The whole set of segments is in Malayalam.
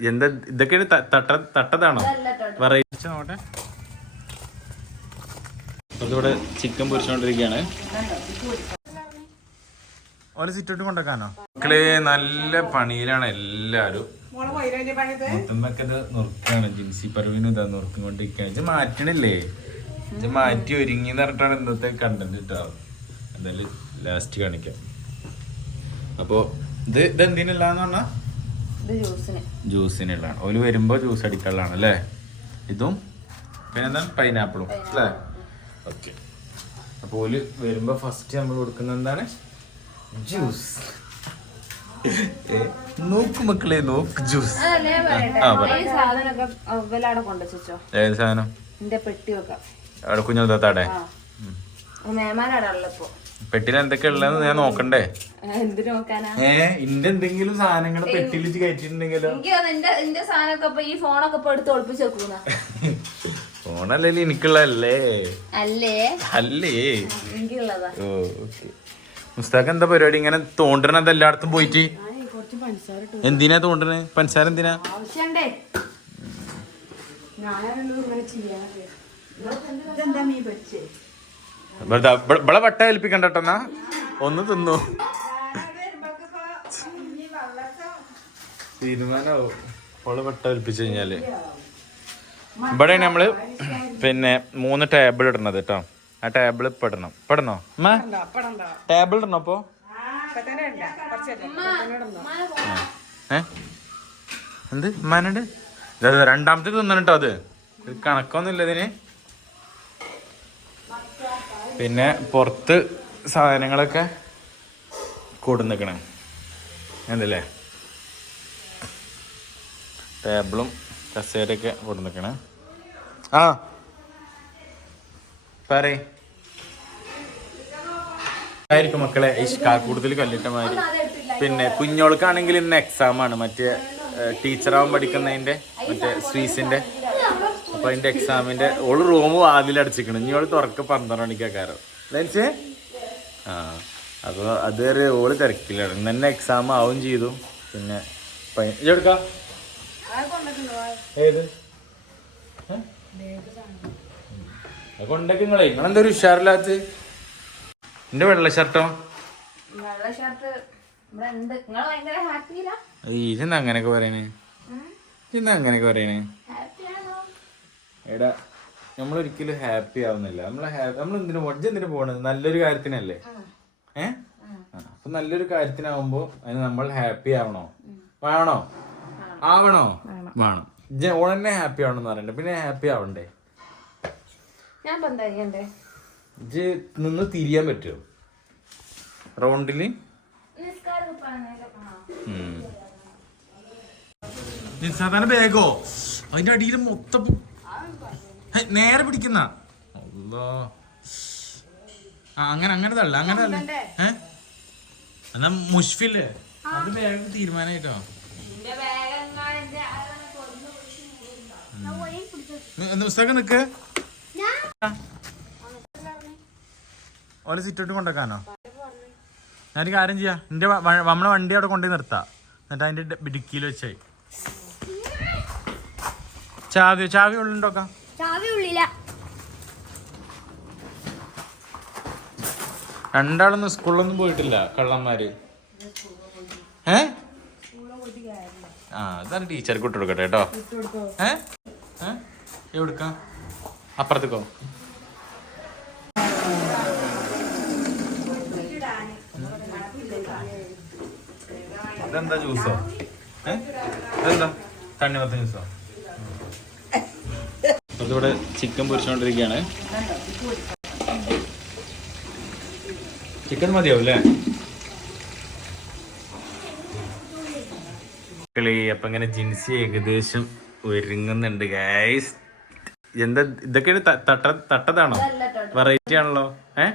എന്താ ഇതൊക്കെ ഒരു ത- തട്ട തട്ടതാണോ? വെറൈറ്റി നോട്ടെ അതിവിടെ ചിക്കൻ പൊരിച്ചോണ്ടിരിക്കാണ് ഓരോ സിറ്റോട്ട് കൊണ്ടാക്കാനോ? മക്കളെ നല്ല പണിയിലാണ് എല്ലാരും. മൊത്തമ്മക്ക് ഇത് നുറുക്കാണ്. ജിൻസി പരവിനും ഇതാ നുറുക്കും കൊണ്ടിരിക്കുകയാണ് ഇത് മാറ്റണില്ലേ? ഇത് മാറ്റി ഒരുങ്ങി പറഞ്ഞിട്ടാണ് ഇന്നത്തെ കണ്ടന്റ് കിട്ടാറ് എന്തായാലും ലാസ്റ്റ് കാണിക്കാം. അപ്പോ ഇത് ഇത് എന്തിനല്ലാന്ന് പറഞ്ഞാ? ഇത് ജ്യൂസിന് ജ്യൂസിനുള്ളതാണ് ഓൽ വരുമ്പോ ജ്യൂസ് അടിക്കാനുള്ളതാണ് അല്ലേ? ഇതും പിന്നെ എന്താണ് പൈനാപ്പിളും അല്ലേ? ഓക്കെ അപ്പോൾ ഓൽ വരുമ്പോ ഫസ്റ്റ് നമ്മൾ കൊടുക്കുന്ന എന്താണ്? ജ്യൂസ് നോക്ക് മക്കളെ നോക്ക് ജ്യൂസ് ഏത് സാധനം? അവിടെ കുഞ്ഞുതാത്താടെ? ആ. മേമാനാടാണല്ലോ ഉള്ളപ്പോ. പെട്ടിയിൽ എന്തൊക്കെയാ ഉള്ളതെന്ന് ഞാൻ നോക്കണ്ടേ? നോക്കാനാ? ഏ ഇന്റെ എന്തെങ്കിലും സാധനങ്ങൾ പെട്ടിയിൽ കയറ്റിട്ടുണ്ടെങ്കിലോ എനിക്ക് തോന്നുന്നു എന്റെ എന്റെ സാധനമൊക്കെ ഇപ്പൊ ഈ ഫോണൊക്കെ ഇപ്പൊ എടുത്ത് ഒളിപ്പിച്ച് വെക്കുന്ന. ഫോണല്ലേ എനിക്കുള്ളതല്ലേ? അല്ലേ? അല്ലേ? എനിക്കുള്ളതാ. ഓ ഓക്കെ. മുസ്താഖ് എന്താ പരിപാടി? ഇങ്ങനെ തോണ്ടണത് എല്ലായിടത്തും പോയിട്ട്? എന്തിനാ തോണ്ടണേ? പഞ്ചസാര എന്തിനാ? ആവശ്യണ്ടേ? ഇങ്ങനെ ഇവ- ഇവളെ വട്ട ഏൽപ്പിക്കണ്ട കേട്ടോന്നാ ഒന്ന് തിന്നു. തീരുമാനാവും. ഓൾ വട്ട ഏൽപ്പിച്ചു കഴിഞ്ഞാൽ. ഇവിടെ നമ്മൾ പിന്നെ മൂന്ന് ടേബിൾ ഇടണത് കേട്ടോ ആ ടേബിൾ ഇപ്പൊ ഇടണം. ഇപ്പൊ ഇടണോ? അമ്മ ടേബിൾ ഇടണോ അപ്പൊ ഏ? എന്ത്? ഉമ്മാനുണ്ട് ഇത് രണ്ടാമത്തെ തിന്നണം കേട്ടോ അത് കണക്കൊന്നുമില്ല ഇതിന്. പിന്നെ പുറത്ത് സാധനങ്ങളൊക്കെ കൊടുന്നിക്കണേ. എന്തല്ലേ ടേബിളും കസേരയൊക്കെ കൊടുന്നിക്കണേ. ആ. പറയ്. ആയിരിക്കും മക്കളെ കൂടുതൽ കല്ലിട്ടമാര് പിന്നെ കുഞ്ഞോൾക്കാണെങ്കിൽ ഇന്ന് എക്സാം ആണ്. മറ്റേ ടീച്ചറാവാൻ പഠിക്കുന്നതിന്റെ മറ്റേ സ്വീസിന്റെ അപ്പൊ അതിന്റെ എക്സാമിന്റെ ഓൾ റൂം വാതിലടച്ചിക്കണം ഇനി ഓൾ തുറക്ക പന്ത്രണ്ട് മണിക്കാക്കാരോ. ലെൻസേ? ആ അപ്പൊ അതുവരെ ഓൾ തിരക്കില്ലാണ് ഇന്ന് തന്നെ എക്സാം ആവും ചെയ്തു. പിന്നെ എടുക്കാ ഏത്? അത് കൊണ്ടൊക്കെ നിങ്ങളെ ഉഷാറില്ലാത്ത എന്റെ വെള്ള ഷർട്ടോ? ഈജെന്താ അങ്ങനെയൊക്കെ പറയണേ? ഇതെന്താ അങ്ങനെയൊക്കെ പറയണേ? എടാ നമ്മളൊരിക്കലും ഹാപ്പി ആവുന്നില്ല. നമ്മൾ നമ്മൾ എന്തിനു വഡ്ജ് എന്തിനു പോകണത് നല്ലൊരു കാര്യത്തിനല്ലേ? ഏ? ആ, അപ്പൊ നല്ലൊരു കാര്യത്തിനാവുമ്പോ അതിന് നമ്മൾ ഹാപ്പി ആവണോ? വേണോ? ആവണോ? വേണം. ഉടനെ ഹാപ്പി ആവണം ആവണമെന്ന് പറയണ്ടേ. പിന്നെ ഹാപ്പി ആവണ്ടേ? ഞാൻ ഇജ്ജ് നിന്ന് തിരിയാൻ പറ്റുമോ റൗണ്ടിൽ? സാധാരണ ബാഗോ അതിന്റെ അടിയിൽ മൊത്തം നേരെ പിടിക്കുന്ന. അല്ലാ. ആ അങ്ങനെ അങ്ങനെ തള്ള അങ്ങനെ തള്ള. ഏ എന്നാ മുഷ്ഫില്ലേ അത് ബാഗ് തീരുമാനായിട്ടോ? പുസ്തകം നിക്ക്. ഓലെ സിറ്റോട്ട് കൊണ്ടുവെക്കാനോ ഞാനൊരു കാര്യം ചെയ്യാ. വ- നമ്മളെ വണ്ടി അവിടെ കൊണ്ടുപോയി നിർത്താം. എന്നിട്ട് അതിന്റെ ഡ- ഡിക്കിയിൽ വെച്ചായി. ചാവി ചാവി ഉള്ളുണ്ടോക്കാം ചാവി ഉള്ളില രണ്ടാളൊന്നും സ്കൂളിലൊന്നും പോയിട്ടില്ല കള്ളന്മാര്. ഏ? ആ അതാണ് ടീച്ചർക്ക് ഇട്ട് കൊടുക്കട്ടെ കേട്ടോ. ഏ? എവിടുക്കാം അപ്പുറത്തേക്കോ. ഇതെന്താ ജ്യൂസോ ഏ? ഇതെന്താ തണ്ണിമത്ത ജ്യൂസോ അതിവിടെ ചിക്കൻ പൊരിച്ചുകൊണ്ടിരിക്കുകയാണ് ചിക്കൻ മതിയാവും അല്ലേ അപ്പൊ ഇങ്ങനെ ജിൻസി ഏകദേശം ഒരുങ്ങുന്നുണ്ട് ഗൈസ് എന്താ ഇതൊക്കെ തട്ട തട്ടതാണോ? വെറൈറ്റി ആണല്ലോ. ഏ?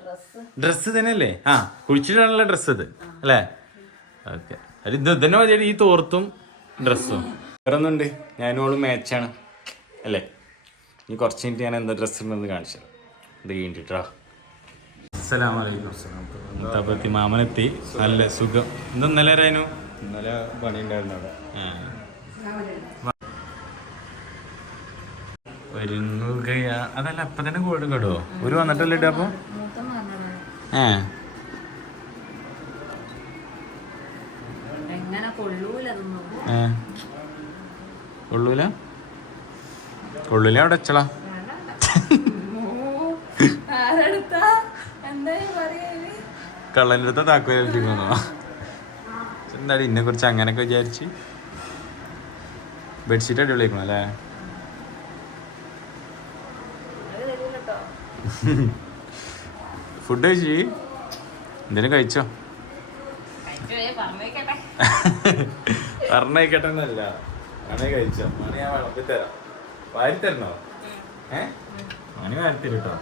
ഡ്രസ് ഡ്രസ്സ് തന്നെയല്ലേ? ആ കുഴിച്ചിട്ടാണല്ലോ ഡ്രസ്സ് ഇത് അല്ലേ? ഓക്കെ ഇത് തന്നെ മതിയാണ് ഈ തോർത്തും ഡ്രസ്സും വേറെ ഒന്നുണ്ട് ഞാനോൾ മാച്ചാണ് അല്ലേ? ഇനി കുറച്ച് കഴിഞ്ഞിട്ട് ഞാൻ എന്താ ഡ്രസ്സ് ഉണ്ടെന്ന് കാണിച്ചു ഇത് കഴിഞ്ഞിട്ടാ അസ്സലാമലൈക്കും. മാമനെത്തി. നല്ല സുഖം. എന്താ ഇന്നലെ ആരായിരുന്നു? ഇന്നലെ പണി ഉണ്ടായിരുന്നു അവിടെ വരുന്നു അതല്ല അപ്പൊ തന്നെ കൂടെ കേടോ ഒരു വന്നിട്ടല്ലേ ഇട്ട അപ്പൊ? ഏ എങ്ങനെ കൊള്ളൂല അവിടെ പറയാ കള്ളന്റെ അടുത്ത് താക്കോലോ എന്താടി ഇന്നെ കുറിച്ച് അങ്ങനെയൊക്കെ വിചാരിച്ച്? ബെഡ്ഷീറ്റ് അടിപൊളിയാക്കണം അല്ലേ? ഫുഡ് കഴിച്ചു? എന്തേലും കഴിച്ചോ? പറഞ്ഞേക്കട്ടെ എന്നല്ല. മണി കഴിച്ചോ. ഞാൻ വിളമ്പി തരാം അങ്ങനെ വാരിത്തരട്ടോ. ഏ കേട്ടോ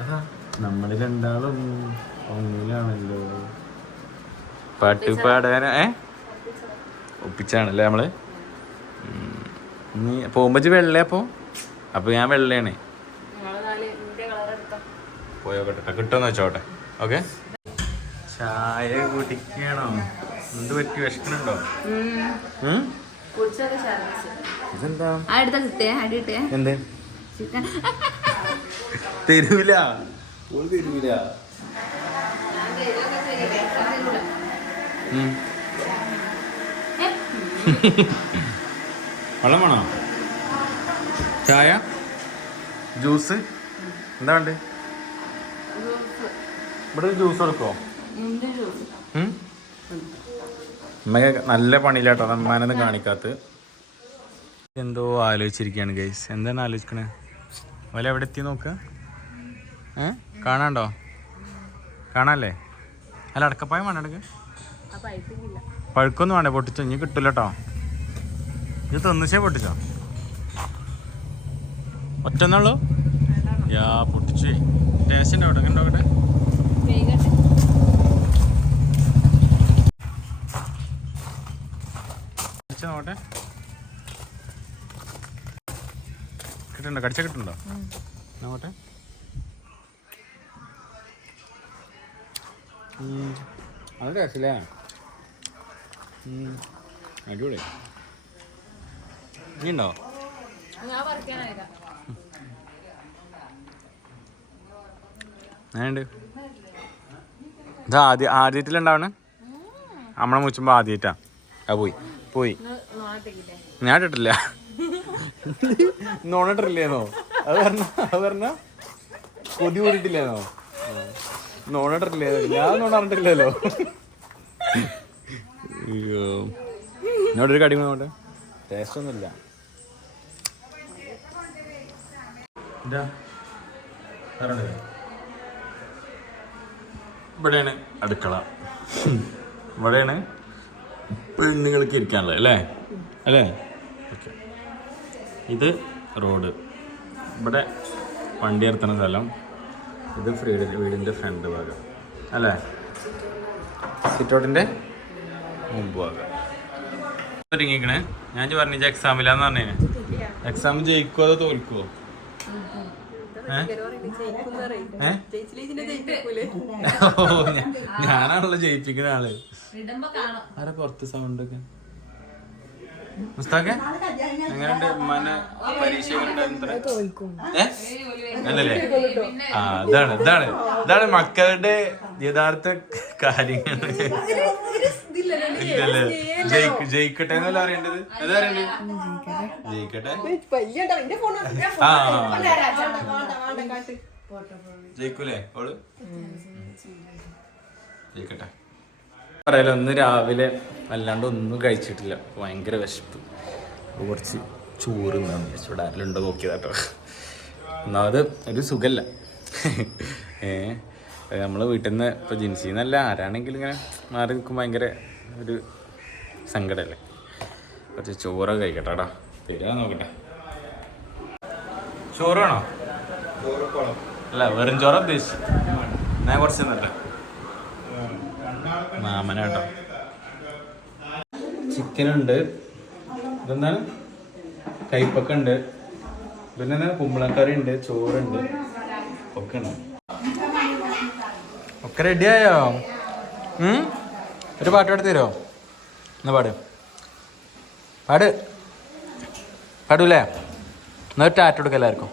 അതാ. നമ്മൾ രണ്ടാളും ഒന്നിലാണല്ലോ. പാട്ട് പാടാന? ഏ? ഒപ്പിച്ചാണല്ലേ നമ്മൾ. നീ പോകുമ്പോ വെള്ളേ അപ്പൊ? ഞാൻ വെള്ളയാണ്. പോയോട്ടെ കിട്ടുമെന്ന് വെച്ചോട്ടെ. ഓക്കെ? ചായ കുടിക്കണോ? എന്ത് പറ്റി? വിശക്കണുണ്ടോ ഉം? കുടിച്ചൊക്കെ ഇതെന്താ? ആ എടുത്ത കിട്ടേ അടി കിട്ടേ എന്ത്? ചിക്കൻ തരൂല. വെള്ളം വേണോ? ചായ? ജ്യൂസ്? എന്താ വേണ്ടേ? ജ്യൂസ്. ഇവിടെ ജ്യൂസ്? എടുക്കോ അമ്മയ്ക്ക് നല്ല പണിയില്ലാട്ടോ അമ്മാനൊന്നും കാണിക്കാത്ത എന്തോ ആലോചിച്ചിരിക്കുകയാണ് ഗൈസ് എന്താണ് ആലോചിക്കണേ? ഓല എവിടെ എത്തി നോക്കുക ഏ? കാണാണ്ടോ? കാണാല്ലേ? അല്ല അടക്കപ്പായം വേണ്ട പഴുക്കൊന്നും വേണ്ട പൊട്ടിച്ചോ. ഇനി കിട്ടില്ല കേട്ടോ ഇത് തിന്നിച്ചേ പൊട്ടിച്ചോ. ഒറ്റന്നുള്ളൂ യാ പൊട്ടിച്ചേ. ടേസ്റ്റ് ഉണ്ടോ ഇവിടെ ഉണ്ടോട്ടെ വേഗട്ടെ കിട്ടുന്നുണ്ടോ കടിച്ച കിട്ടുന്നുണ്ടോ നോട്ടെ അത് രസല്ലേ അടിപൊളി. നീ ഉണ്ടോ ഞാനുണ്ട് ഇത് ആദ്യ ആദ്യത്തിലുണ്ടാവണേ നമ്മളെ മുച്ചുമ്പോ ആദ്യമായിട്ടാ. ആ പോയി പോയി. ഞാൻ ഇട്ടിട്ടില്ല. നോണിട്ടില്ലേന്നോ അത് പറഞ്ഞ അത് പറഞ്ഞ കൊതി കൂടിയിട്ടില്ലേന്നോ? നോണിട്ടില്ലേ ഞാൻ നോണറിട്ടില്ലല്ലോ അയ്യോ. എന്നോട് ഒരു കടിമ നോട്ടെ ടേസ്റ്റ് ഒന്നുമില്ല ഇവിടെയാണ് അടുക്കള. ഇവിടെയാണ് പെണ്ണുങ്ങൾക്ക് ഇരിക്കാനുള്ളത് അല്ലേ? അല്ലേ? ഓക്കെ. ഇത് റോഡ്. ഇവിടെ വണ്ടി നിർത്തുന്ന സ്ഥലം. ഇത് ഫ്രീഡ് വീടിന്റെ ഫ്രണ്ട് ഭാഗം. അല്ലേ? സിറ്റൗട്ടിന്റെ മുമ്പ് ഭാഗം. ഒരുങ്ങിക്കണേ. ഞാൻ പറഞ്ഞ എക്സാമിലാന്ന് പറഞ്ഞേനെ. എക്സാം ജയിക്കുമോ അതോ തോൽക്കുമോ ഞാ- ഞാനാണല്ലോ ജയിപ്പിക്കുന്ന ആൾ. ആരെ പുറത്ത് സൗണ്ട് ഒക്കെ? മുസ്താഖെ എങ്ങനെയുണ്ട് മന പരീക്ഷ അല്ലല്ലേ? ആ ഇതാണ് ഇതാണ് ഇതാണ് മക്കളുടെ യഥാർത്ഥ കാര്യങ്ങൾ ഇല്ലല്ലേ? ജയിക്ക് ജയിക്കട്ടെ എന്നല്ല അറിയേണ്ടത് എന്താ അറിയേണ്ടത് ജയിക്കട്ടെ. ആ. ജയിക്കൂലേ ഓൾ? ജയിക്കട്ടെ. പറയാലോ ഒന്ന് രാവിലെ അല്ലാണ്ട് ഒന്നും കഴിച്ചിട്ടില്ല. ഭയങ്കര വിശപ്പ്. കുറച്ച് ചോറ് വിചാരിച്ചു. ഇവിടെ ഉണ്ടോ നോക്കിയതാട്ടോ. ഒന്നാമത് ഒരു സുഖല്ല. ഏ നമ്മൾ വീട്ടിൽ നിന്ന് ഇപ്പോൾ ജിൻസിന്നല്ല ആരാണെങ്കിലും ഇങ്ങനെ മാറി നിൽക്കുമ്പോൾ ഭയങ്കര ഒരു സങ്കടമല്ലേ കുറച്ച് ചോറൊക്കെ കഴിക്കട്ടെ കേട്ടോ തരാ നോക്കട്ടെ. ചോറ് വേണോ അല്ല വെറും ചോറ ഉദ്ദേശിച്ചു ഞാൻ കുറച്ച് തന്നിട്ടെ. മാമനാട്ടോ. ചിക്കൻ ഉണ്ട് ഇതെന്താണ്? കൈപ്പൊക്കെ ഉണ്ട് പിന്നെ എന്താണ് കുമ്പളക്കറി ഉണ്ട് ചോറുണ്ട് ഒക്കെ ഉണ്ട് ഒക്കെ റെഡിയായോ? ഒരു പാട്ട് പാടി തരുമോ എന്നാ പാട്. പാട്. പാടൂലേ? എന്നാൽ ടാറ്റ് കൊടുക്കാം എല്ലാവർക്കും.